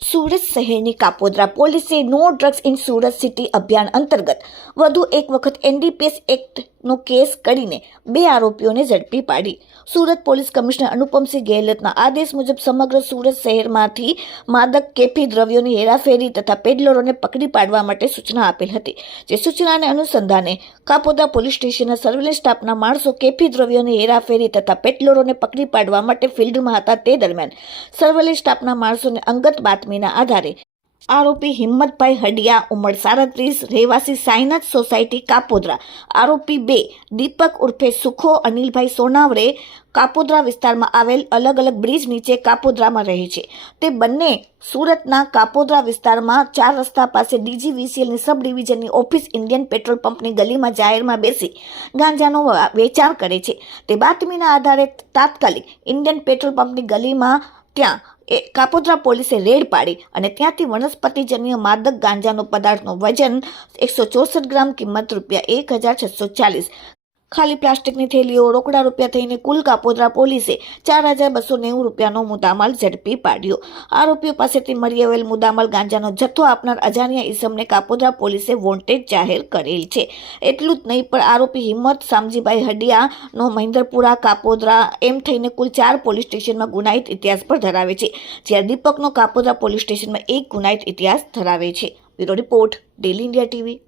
સુરત શહેરની કાપોદ્રા પોલીસે no drugs in Surat city અભિયાન અંતર્ગત વધુ એક વખત એનડીપીએસ એક્ટનો કેસ કરીને 2 આરોપીઓને ઝડપી પાડી. સુરત પોલીસ કમિશનર અનુપમસિંહ ગેહલોતના આદેશ મુજબ સમગ્ર સુરત શહેરમાંથી માદક કેફી દ્રવ્યોની હેરાફેરી તથા પેડલરોને પકડી પાડવા માટે સૂચના આપેલ હતી. જે સૂચનાને અનુસંધાને કાપોદ્રા પોલીસ સ્ટેશનના સર્વેલન્સ સ્ટાફના માણસો કેફી દ્રવ્યોની હેરાફેરી તથા પેડલરોને પકડી પાડવા માટે ફિલ્ડમાં હતા. તે દરમિયાન સર્વેલન્સ સ્ટાફના માણસોને અંગત બાતમીના આધારે આરોપી હિંમતભાઈ હડિયા ઉંમર 37 રહેવાસી સાઈનાથ સોસાયટી કાપોદ્રા, આરોપી 2 દીપક ઉર્ફે સુખો અનિલભાઈ સોનાવરે કાપોદ્રા વિસ્તારમાં આવેલ અલગ અલગ બ્રિજ નીચે કાપોદ્રામાં રહે છે. તે બંને સુરતના કાપોદ્રા વિસ્તારમાં 4 રસ્તા પાસે DGVCLની સબ ડિવિઝનની ઓફિસ ઇન્ડિયન પેટ્રોલ પંપની ગલીમાં જાહેરમાં બેસી ગાંજાનું વેચાણ કરે છે. તે બાતમીના આધારે તાત્કાલિક ઇન્ડિયન પેટ્રોલ પંપની ગલીમાં ત્યાં કાપોદ્રા પોલીસે રેડ પાડી અને ત્યાંથી વનસ્પતિજન્ય માદક ગાંજાનો પદાર્થનું વજન 164 ગ્રામ, કિંમત ₹1,640, ખાલી પ્લાસ્ટિકની થેલીઓ, રોકડા રૂપિયા થઈને કુલ કાપોદ્રા પોલીસે ₹4,290નો મુદ્દામાલ ઝડપી પાડ્યો. આરોપીઓ પાસેથી મળી આવેલ મુદ્દામાલ ગાંજાનો જથ્થો આપનાર અજાણ્યા ઈસમને કાપોદ્રા પોલીસે વોન્ટેડ જાહેર કરેલ છે. એટલું જ નહીં પણ આરોપી હિંમત શામજીભાઈ હડિયાનો મહેન્દ્રપુરા, કાપોદ્રા એમ થઈને કુલ 4 પોલીસ સ્ટેશનમાં ગુનાહિત ઇતિહાસ પર ધરાવે છે, જ્યારે દીપકનો કાપોદ્રા પોલીસ સ્ટેશનમાં 1 ગુનાહિત ઇતિહાસ ધરાવે છે. Bureau report, daily India TV.